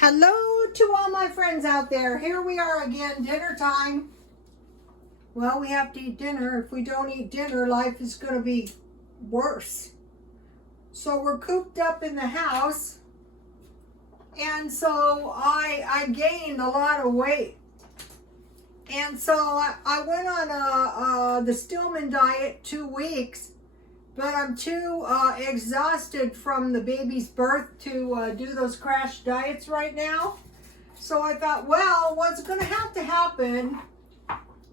Hello to all my friends out there. Here we are again, dinner time. Well, we have to eat dinner. If we don't eat dinner, life is going to be worse. So we're cooped up in the house. And so I gained a lot of weight. And so I went on the Stillman diet 2 weeks. But I'm too exhausted from the baby's birth to do those crash diets right now. So I thought, well, what's going to happen,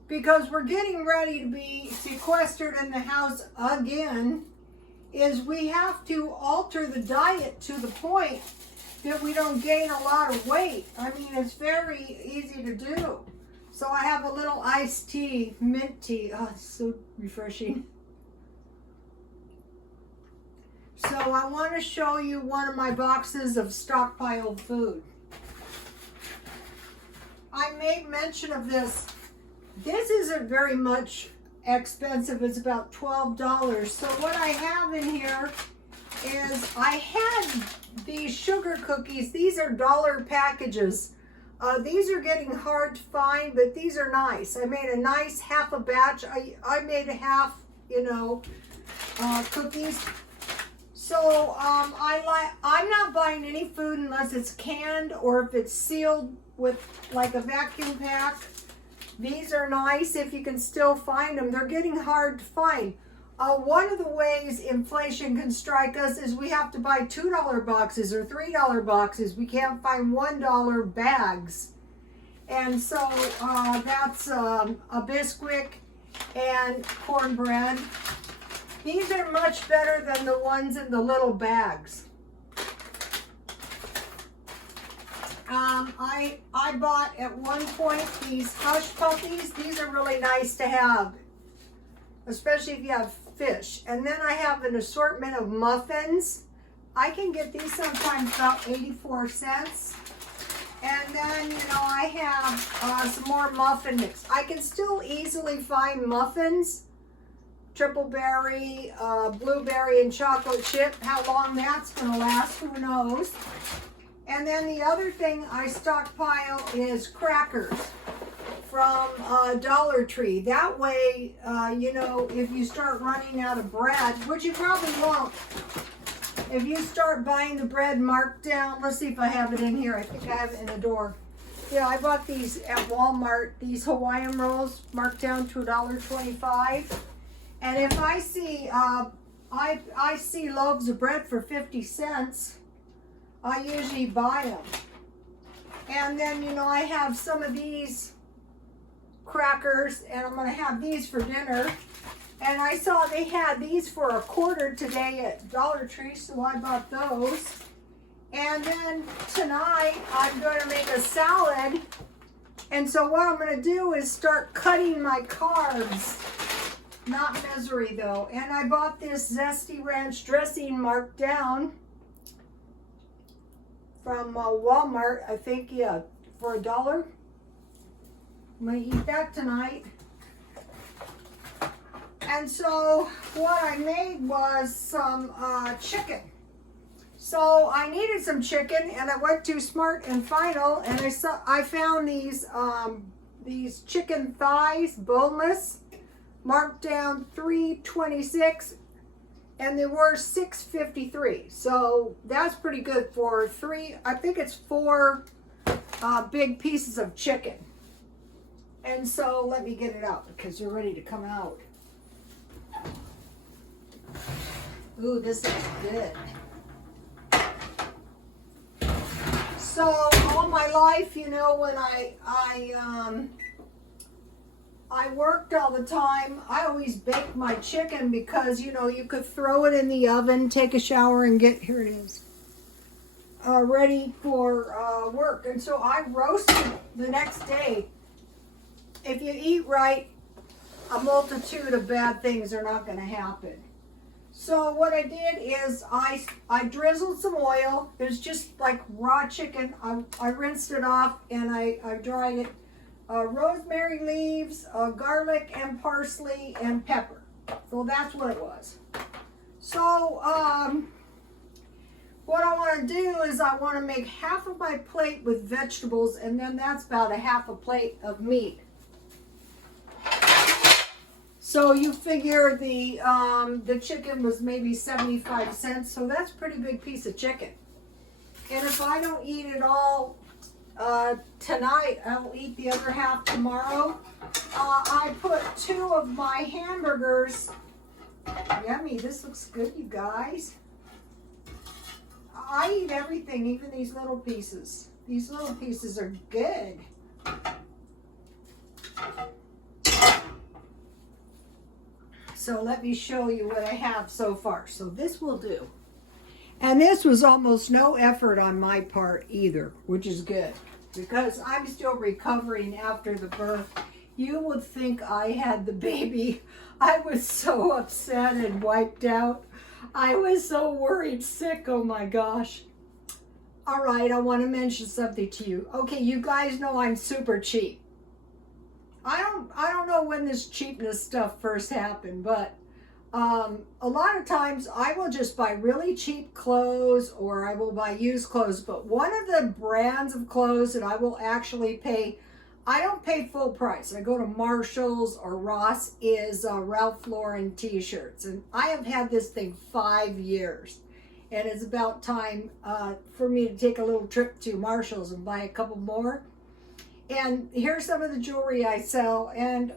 because we're getting ready to be sequestered in the house again, is we have to alter the diet to the point that we don't gain a lot of weight. I mean, it's very easy to do. So I have a little iced tea, mint tea. Oh, it's so refreshing. So I want to show you one of my boxes of Stockpile food. I made mention of this. This isn't very much expensive. It's about $12. So what I have in here is I had these sugar cookies. These are dollar packages. These are getting hard to find, but these are nice. I made a nice half a batch. I made a half, cookies. So I'm not buying any food unless it's canned or if it's sealed with like a vacuum pack. These are nice if you can still find them. They're getting hard to find. One of the ways inflation can strike us is we have to buy $2 boxes or $3 boxes. We can't find $1 bags. And so that's a Bisquick and cornbread. These are much better than the ones in the little bags. I bought at one point these Hush Puppies. These are really nice to have, especially if you have fish. And then I have an assortment of muffins. I can get these sometimes about 84 cents. And then, I have some more muffin mix. I can still easily find muffins. Triple berry, blueberry, and chocolate chip. How long that's going to last, who knows. And then the other thing I stockpile is crackers from Dollar Tree. That way, if you start running out of bread, which you probably won't, if you start buying the bread marked down, let's see if I have it in here. I think I have it in the door. Yeah, I bought these at Walmart, these Hawaiian rolls marked down to $1.25. And if I see, I see loaves of bread for 50 cents, I usually buy them. And then, I have some of these crackers, and I'm going to have these for dinner. And I saw they had these for $1 today at Dollar Tree, so I bought those. And then tonight, I'm going to make a salad. And so what I'm going to do is start cutting my carbs. Not misery though. And I bought this Zesty Ranch dressing marked down from Walmart, I think, yeah, for $1. I'm going to eat that tonight. And so what I made was some chicken. So I needed some chicken, and I went to Smart and Final, and I found these chicken thighs, boneless, marked down $3.26, and they were $6.53. So that's pretty good for four big pieces of chicken. And so let me get it out because they're ready to come out. Ooh, this is good. So all my life, when I worked all the time, I always baked my chicken because, you could throw it in the oven, take a shower, and here it is, ready for work. And so I roasted the next day. If you eat right, a multitude of bad things are not going to happen. So what I did is I drizzled some oil. It was just like raw chicken. I rinsed it off and I dried it. Rosemary leaves, garlic and parsley and pepper. So that's what it was. So what I want to do is I want to make half of my plate with vegetables, and then that's about a half a plate of meat. So you figure the chicken was maybe 75 cents, so that's a pretty big piece of chicken. And if I don't eat it all tonight, I'll eat the other half tomorrow. I put 2 of my hamburgers. Yummy, this looks good, you guys. I eat everything, even these little pieces. These little pieces are good. So let me show you what I have so far. So this will do. And this was almost no effort on my part either, which is good, because I'm still recovering after the birth. You would think I had the baby. I was so upset and wiped out. I was so worried, sick, oh my gosh. All right, I want to mention something to you. Okay, you guys know I'm super cheap. I don't know when this cheapness stuff first happened, but a lot of times I will just buy really cheap clothes, or I will buy used clothes. But one of the brands of clothes that I will actually pay, I don't pay full price. I go to Marshall's or Ross, is Ralph Lauren t-shirts. And I have had this thing 5 years. And it's about time for me to take a little trip to Marshall's and buy a couple more. And here's some of the jewelry I sell. And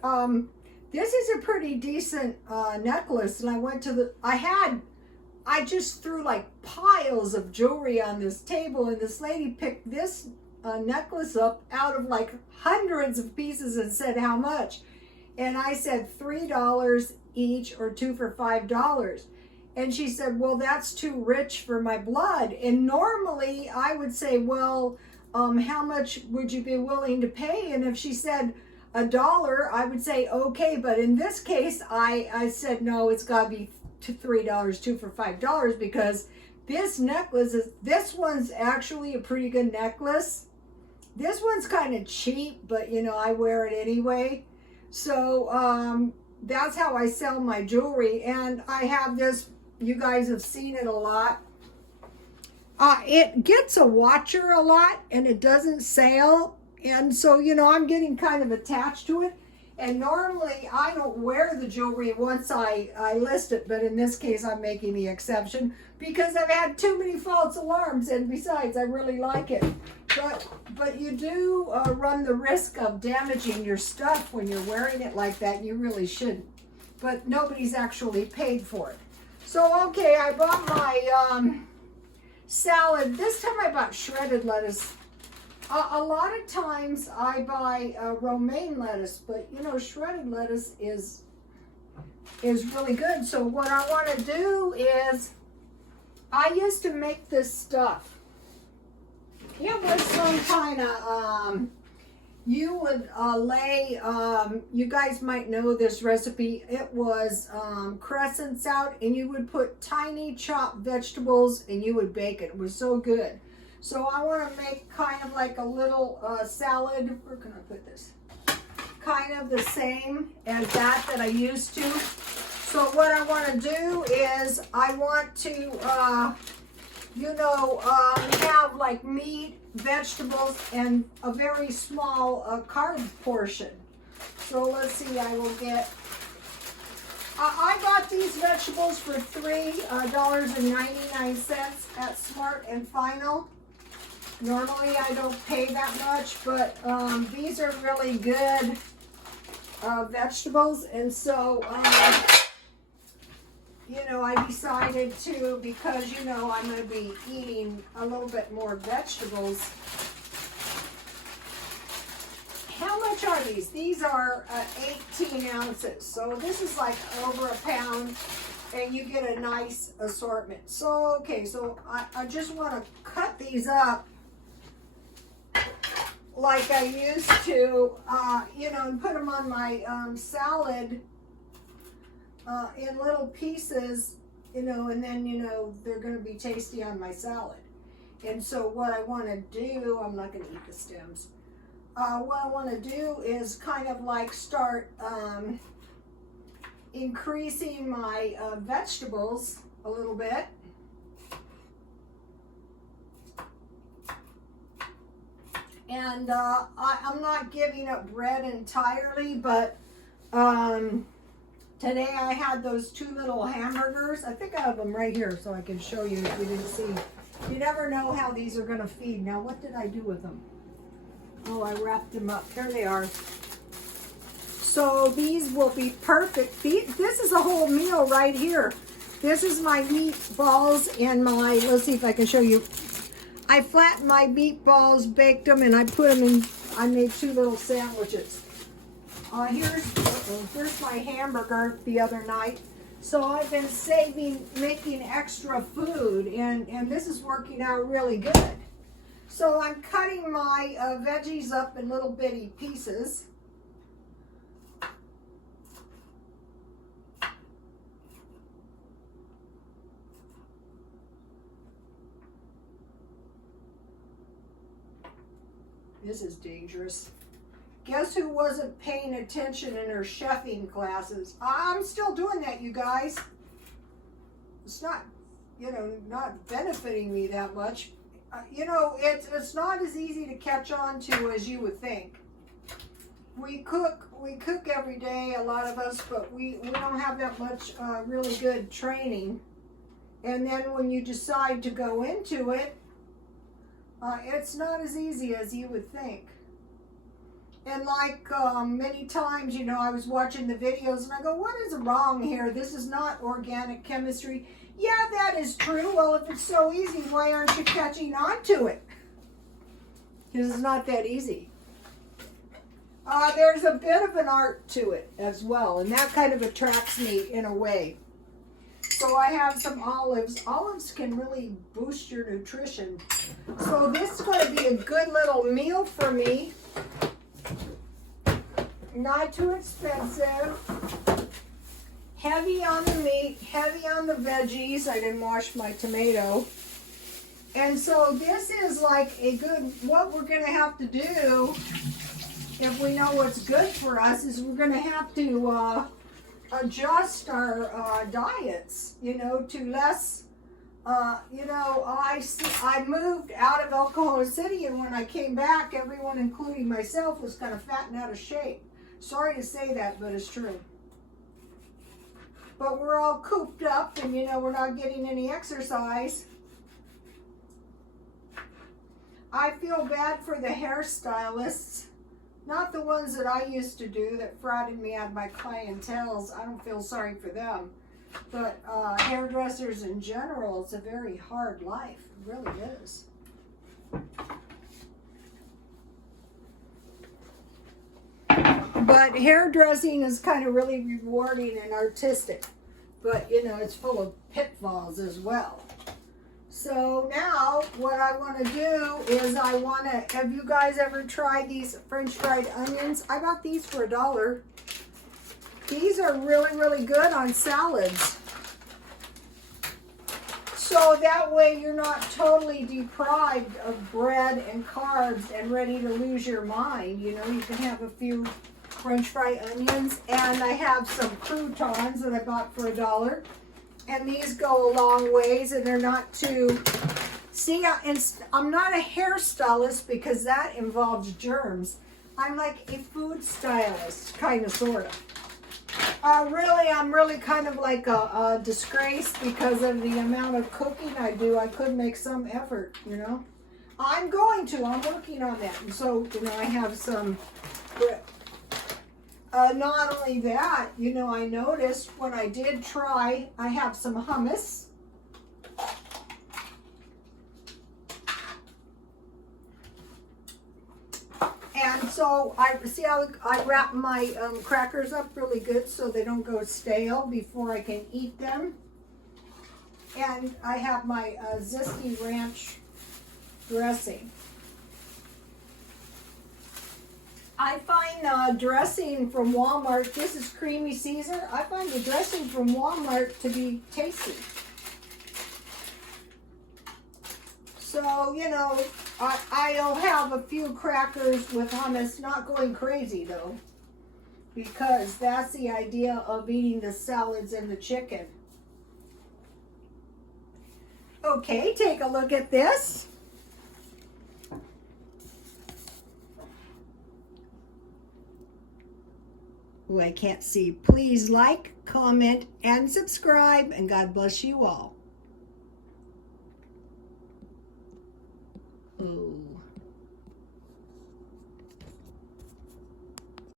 this is a pretty decent necklace. And I went to I just threw like piles of jewelry on this table. And this lady picked this necklace up out of like hundreds of pieces and said, how much? And I said $3 each, or 2 for $5. And she said, well, that's too rich for my blood. And normally I would say, well, how much would you be willing to pay? And if she said $1, I would say, okay. But in this case, I said, no, it's got to be $3, 2 for $5, because this necklace this one's actually a pretty good necklace. This one's kind of cheap, but you know, I wear it anyway. So that's how I sell my jewelry. And I have this, you guys have seen it a lot. It gets a watcher a lot, and it doesn't sell. And so, you know, I'm getting kind of attached to it. And normally I don't wear the jewelry once I list it, but in this case I'm making the exception because I've had too many false alarms, and besides, I really like it. But you do run the risk of damaging your stuff when you're wearing it like that. You really shouldn't. But nobody's actually paid for it. So, okay, I bought my salad. This time I bought shredded lettuce. A lot of times I buy romaine lettuce, but you know, shredded lettuce is really good. So what I want to do is, I used to make this stuff. It was some kind of, you would lay, you guys might know this recipe. It was crescent out, and you would put tiny chopped vegetables and you would bake it. It was so good. So I want to make kind of like a little salad. Where can I put this? Kind of the same as that I used to. So what I want to do is I want to, have like meat, vegetables, and a very small carb portion. So let's see, I will get, I got these vegetables for $3.99 at Smart and Final. Normally I don't pay that much, but these are really good vegetables. And so, I decided to, because, I'm going to be eating a little bit more vegetables. How much are these? These are 18 ounces. So this is like over a pound, and you get a nice assortment. So, okay, so I just want to cut these up like I used to, and put them on my salad in little pieces, and then, they're going to be tasty on my salad. And so what I want to do, I'm not going to eat the stems. What I want to do is kind of like start increasing my vegetables a little bit. And I'm not giving up bread entirely, but today I had those 2 little hamburgers. I think I have them right here so I can show you if you didn't see. You never know how these are going to feed. Now, what did I do with them? Oh, I wrapped them up. There they are. So these will be perfect. This is a whole meal right here. This is my meatballs and my, let's see if I can show you. I flattened my meatballs, baked them, and I put them in, I made 2 little sandwiches. Here's my hamburger the other night. So I've been making extra food, and this is working out really good. So I'm cutting my veggies up in little bitty pieces. This is dangerous. Guess who wasn't paying attention in her chefing classes? I'm still doing that, you guys. It's not, not benefiting me that much. It's not as easy to catch on to as you would think. We cook every day, a lot of us, but we don't have that much really good training. And then when you decide to go into it, it's not as easy as you would think. And like many times, I was watching the videos and I go, what is wrong here? This is not organic chemistry. Yeah, that is true. Well, if it's so easy, why aren't you catching on to it? Because it's not that easy. There's a bit of an art to it as well, and that kind of attracts me in a way. So I have some olives. Olives can really boost your nutrition. So this is going to be a good little meal for me. Not too expensive. Heavy on the meat, heavy on the veggies. I didn't wash my tomato. And so this is like a good, what we're going to have to do, if we know what's good for us, is we're going to have to adjust our diets, to less, I moved out of Oklahoma City, and when I came back, everyone, including myself, was kind of fat and out of shape. Sorry to say that, but it's true. But we're all cooped up, and we're not getting any exercise. I feel bad for the hairstylists. Not the ones that I used to do that frauded me out of my clientels. I don't feel sorry for them. But hairdressers in general, it's a very hard life. It really is. But hairdressing is kind of really rewarding and artistic. But, it's full of pitfalls as well. So now what I want to do is have you guys ever tried these French fried onions? I got these for $1. These are really, really good on salads. So that way you're not totally deprived of bread and carbs and ready to lose your mind. You can have a few French fried onions, and I have some croutons that I bought for $1. And these go a long ways, and they're not too... See, I'm not a hairstylist because that involves germs. I'm like a food stylist, kind of, sort of. I'm really kind of like a disgrace because of the amount of cooking I do. I could make some effort, I'm working on that. And so, I have some... not only that, I noticed when I did try, I have some hummus. And so I wrap my crackers up really good so they don't go stale before I can eat them. And I have my zesty ranch dressing. I find dressing from Walmart, this is creamy Caesar, I find the dressing from Walmart to be tasty. So, I'll have a few crackers with hummus, not going crazy though, because that's the idea of eating the salads and the chicken. Okay, take a look at this. who I can't see. Please like, comment, and subscribe, and God bless you all. Oh.